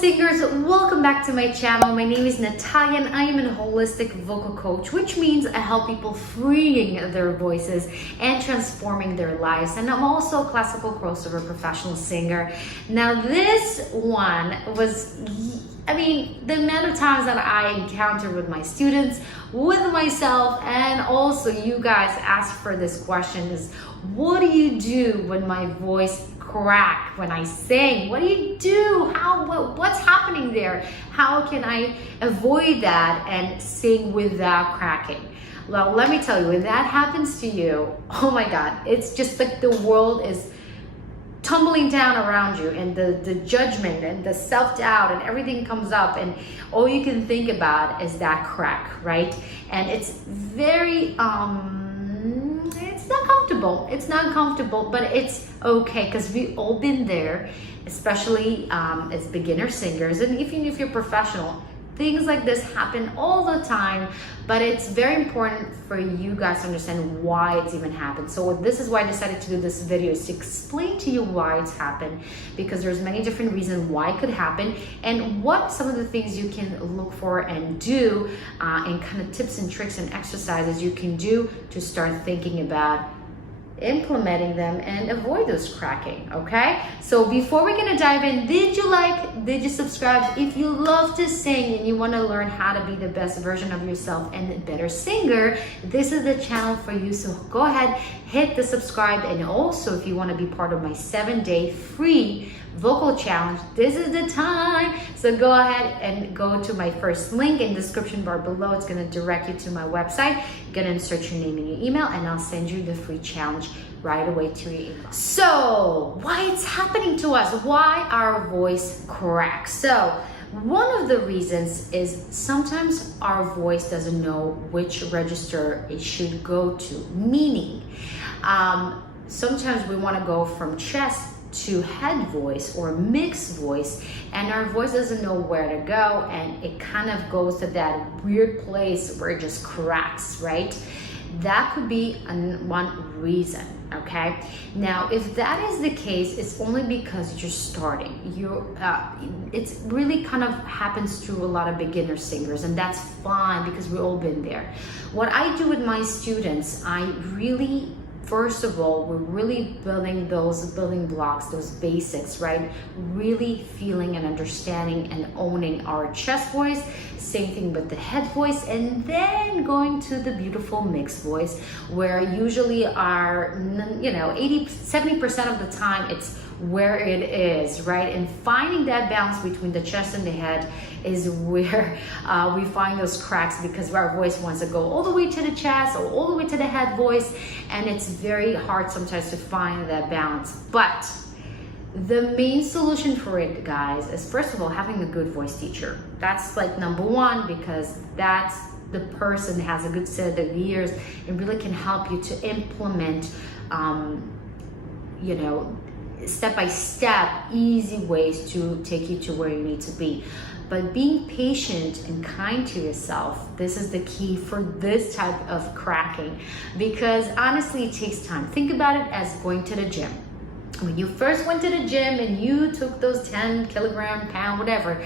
singers, welcome back to my channel. My name is Natalia and I am a holistic vocal coach, which means I help people freeing their voices and transforming their lives. And I'm also a classical crossover professional singer. Now this one was, the amount of times that I encounter with my students, with myself, and also you guys ask for this question is, what do you do when my voice crack when I sing? What do you do? What's happening there? How can I avoid that and sing without cracking? Well, let me tell you, when that happens to you, oh my God, it's just like the world is tumbling down around you, and the judgment and the self-doubt and everything comes up, and all you can think about is that crack, right? And it's very it's not comfortable, but it's okay, because we've all been there, especially as beginner singers, and even if you're professional, things like this happen all the time. But it's very important for you guys to understand why it's even happened. So this is why I decided to do this video, is to explain to you why it's happened, because there's many different reasons why it could happen, and what some of the things you can look for and do, and kind of tips and tricks and exercises you can do to start thinking about implementing them and avoid those cracking. Okay, so before we're gonna dive in, did you subscribe? If you love to sing and you want to learn how to be the best version of yourself and a better singer, this is the channel for you. So go ahead, hit the subscribe, and also if you want to be part of my 7-day free vocal challenge, this is the time. So go ahead and go to my first link in the description bar below. It's going to direct you to my website. You're going to insert your name and your email, and I'll send you the free challenge right away to your email. So why it's happening to us, why our voice cracks. So one of the reasons is sometimes our voice doesn't know which register it should go to, meaning sometimes we want to go from chest to head voice or mixed voice, and our voice doesn't know where to go, and it kind of goes to that weird place where it just cracks, right? That could be one reason. Okay, now if that is the case, it's only because you're starting. It's really kind of happens to a lot of beginner singers, and that's fine because we've all been there. What I do with my students, first of all, we're really building those building blocks, those basics, right? Really feeling and understanding and owning our chest voice. Same thing with the head voice, and then going to the beautiful mixed voice, where usually our 70% of the time it's where it is, right? And finding that balance between the chest and the head is where we find those cracks, because our voice wants to go all the way to the chest or all the way to the head voice, and it's very hard sometimes to find that balance. But the main solution for it, guys, is first of all having a good voice teacher. That's like number one, because that's the person that has a good set of ears and really can help you to implement step-by-step easy ways to take you to where you need to be. But being patient and kind to yourself, this is the key for this type of cracking, because honestly it takes time. Think about it as going to the gym. When you first went to the gym and you took those 10 kilogram, pound, whatever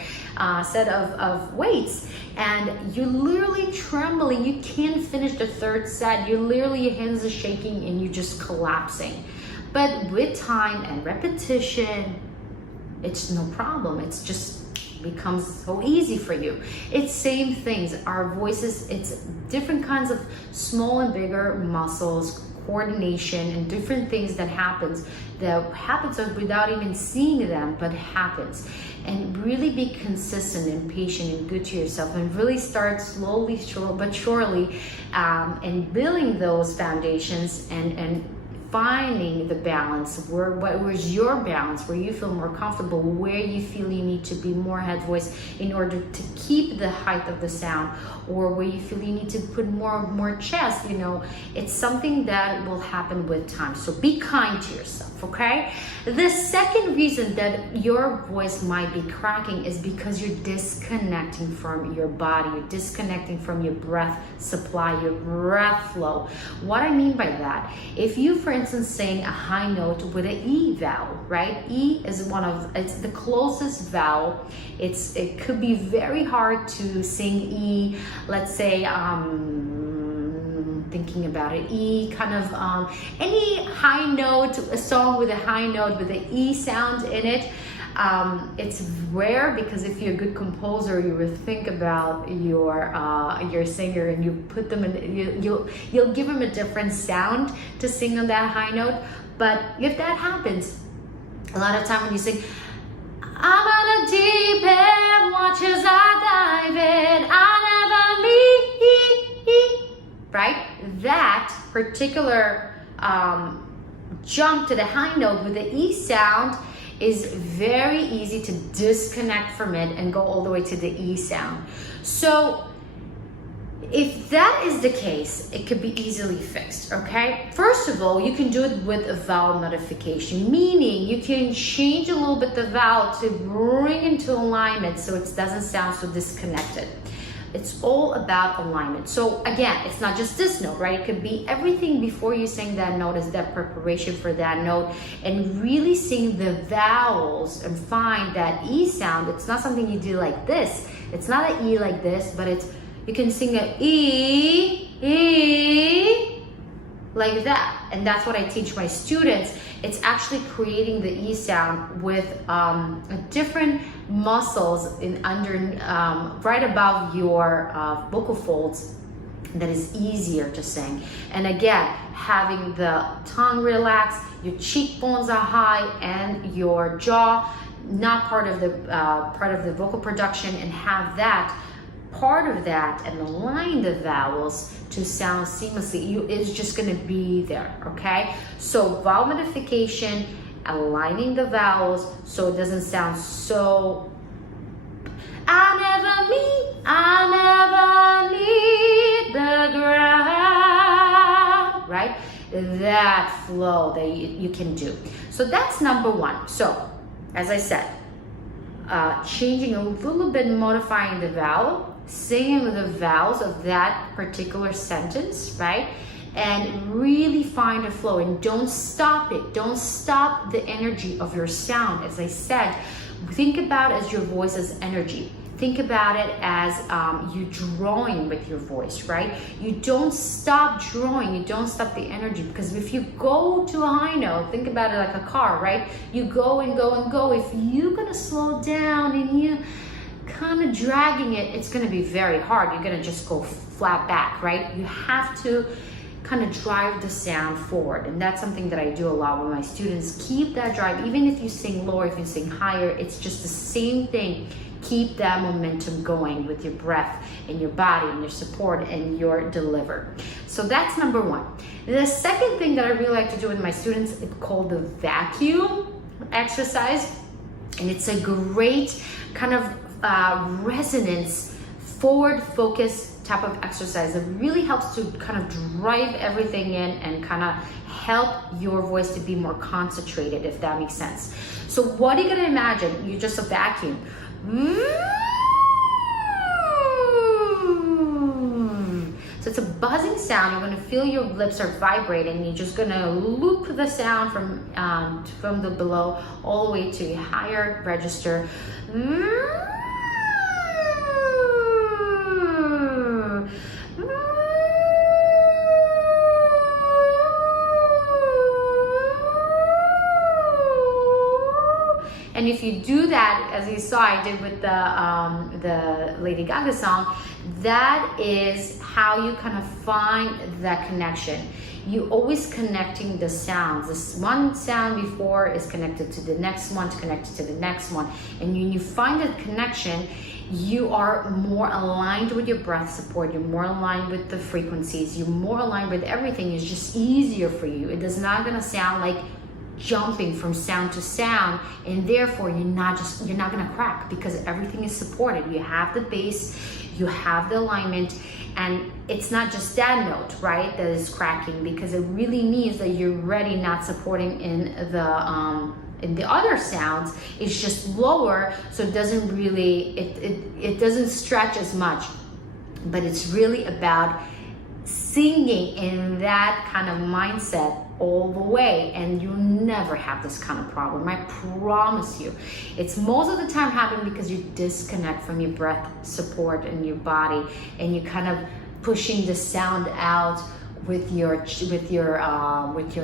set of weights, and you're literally trembling, you can't finish the third set, your hands are shaking and you're just collapsing. But with time and repetition, it's no problem. It's just becomes so easy for you. It's same things. Our voices, it's different kinds of small and bigger muscles, coordination, and different things that happens without even seeing them, but happens. And really be consistent and patient and good to yourself, and really start slowly, but surely, and building those foundations and finding the balance. Where's your balance, where you feel more comfortable, where you feel you need to be more head voice in order to keep the height of the sound, or where you feel you need to put more chest. It's something that will happen with time. So be kind to yourself, okay? The second reason that your voice might be cracking is because you're disconnecting from your body. You're disconnecting from your breath supply, your breath flow. What I mean by that, if you, for instance, instance, sing a high note with an E vowel, right? E is it's the closest vowel. It could be very hard to sing E, let's say, thinking about it, E kind of, any high note, a song with a high note with an E sound in it. It's rare, because if you're a good composer, you will think about your singer and you put them in, you'll give them a different sound to sing on that high note. But if that happens, a lot of time when you sing, I'm on a deep end, watch as I dive in, I never leave, right? That particular jump to the high note with the E sound is very easy to disconnect from it and go all the way to the E sound. So if that is the case, it could be easily fixed, okay? First of all, you can do it with a vowel modification, meaning you can change a little bit the vowel to bring into alignment so it doesn't sound so disconnected. It's all about alignment. So again, it's not just this note, right? It could be everything before you sing that note is that preparation for that note, and really sing the vowels and find that E sound. It's not something you do like this. It's not an E like this, but you can sing a E, like that. And that's what I teach my students. It's actually creating the E sound with different muscles right above your vocal folds that is easier to sing. And again, having the tongue relaxed, your cheekbones are high, and your jaw not part of the vocal production, and have that part of that and align the vowels to sound seamlessly. It's just going to be there, okay? So vowel modification, aligning the vowels so it doesn't sound so I never leave the ground, right? That flow that you can do. So that's number one. So as I said, changing a little bit, modifying the vowel, singing with the vowels of that particular sentence, right? And really find a flow, and don't stop it. Don't stop the energy of your sound. As I said, think about it as your voice as energy. Think about it as you drawing with your voice, right? You don't stop drawing, you don't stop the energy, because if you go to a high note, think about it like a car, right? You go and go and go. If you're gonna slow down and you kind of dragging it, it's gonna be very hard. You're gonna just go flat back, right? You have to kind of drive the sound forward, and that's something that I do a lot with my students. Keep that drive, even if you sing lower, if you sing higher, it's just the same thing. Keep that momentum going with your breath and your body and your support and your deliver. So that's number one. The second thing that I really like to do with my students is called the vacuum exercise, and it's a great kind of resonance, forward focus type of exercise that really helps to kind of drive everything in and kind of help your voice to be more concentrated, if that makes sense. So what are you gonna imagine? You're just a vacuum. So it's a buzzing sound. You're gonna feel your lips are vibrating. You're just gonna loop the sound from the below all the way to a higher register. And if you do that, as you saw I did with the Lady Gaga song, that is how you kind of find that connection. You always connecting the sounds. This one sound before is connected to the next one, connected to the next one. And when you find a connection, you are more aligned with your breath support, you're more aligned with the frequencies, you're more aligned with everything. It's just easier for you. It is not gonna sound like jumping from sound to sound, and therefore you're not gonna crack, because everything is supported. You have the bass, you have the alignment, and it's not just that note, right, that is cracking, because it really means that you're already not supporting in the other sounds. It's just lower, so it doesn't really it doesn't stretch as much. But it's really about singing in that kind of mindset all the way, and you'll never have this kind of problem. I promise you. It's most of the time happen because you disconnect from your breath support in your body, and you kind of pushing the sound out with your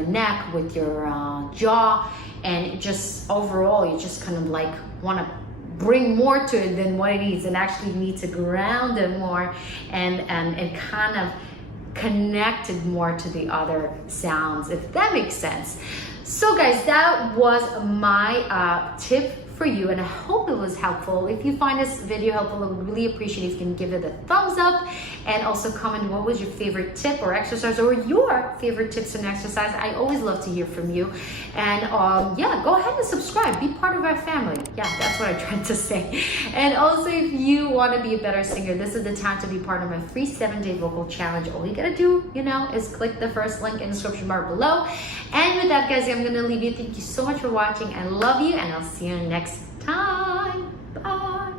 neck, with your jaw, and it just overall you just kind of like want to bring more to it than what it is, and actually need to ground it more and kind of connect it more to the other sounds, if that makes sense. So guys, that was my tip for you, and I hope it was helpful. If you find this video helpful, I would really appreciate if you can give it a thumbs up, and also comment what was your favorite tip or exercise, or your favorite tips and exercise. I always love to hear from you. And yeah, go ahead and subscribe, be part of our family. Yeah, that's what I tried to say. And also, if you want to be a better singer, this is the time to be part of my free 7-day vocal challenge. All you gotta do, is click the first link in the description bar below. And with that, guys, I'm gonna leave you. Thank you so much for watching. I love you, and I'll see you next time. Bye.